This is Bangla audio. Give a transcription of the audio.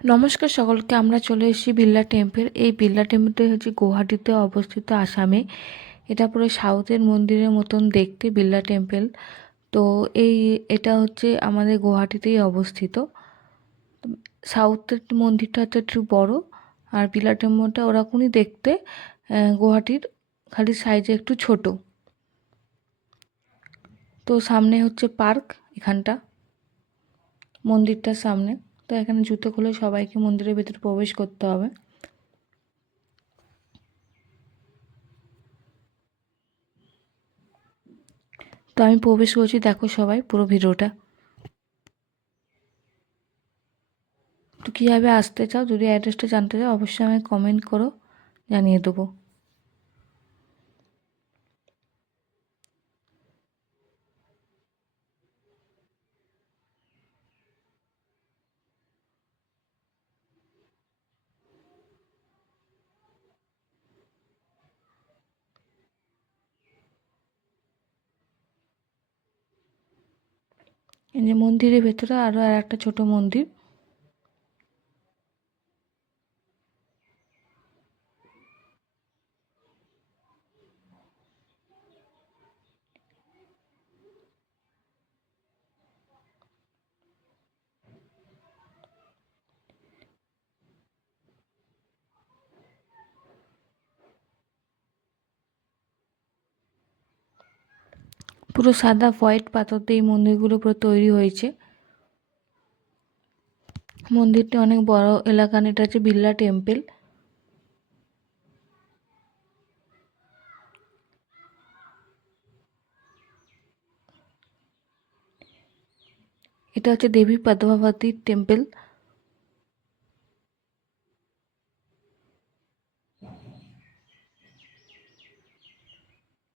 নমস্কার সকলকে। আমরা চলে এসেছি বিড়লা টেম্পল। এই বিড়লা টেম্পলটা হচ্ছে গুয়াহাটিতে অবস্থিত, আসামে। এটা পুরো সাউথের মন্দিরের মতন দেখতে বিড়লা টেম্পল। তো এটা হচ্ছে আমাদের গুয়াহাটিতেই অবস্থিত। সাউথের মন্দিরটা হচ্ছে একটু বড়, আর বিড়লা টেম্পলটা ওরকমই দেখতে, গুয়াহাটির খালি সাইজে একটু ছোট। তো সামনে হচ্ছে পার্ক, এখানটা মন্দিরটার সামনে। তো এখানে জুতো খুলে সবাইকে মন্দিরের ভেতরে প্রবেশ করতে হবে। তো আমি প্রবেশ করছি, দেখো সবাই পুরো ভিডিওটা। তো কীভাবে আসতে চাও, যদি অ্যাড্রেসটা জানতে চাও অবশ্যই আমাকে কমেন্ট করো, জানিয়ে দেবো। এই যে মন্দিরের ভেতরে আরও একটা ছোট মন্দির। পুরো সাদা হোয়াইট পাথর দিয়ে এই মন্দিরগুলো পুরো তৈরি হয়েছে। মন্দিরটি অনেক বড় এলাকা, এটা হচ্ছে বিড়লা টেম্পল। এটা হচ্ছে দেবী পদ্মাবতীর টেম্পল।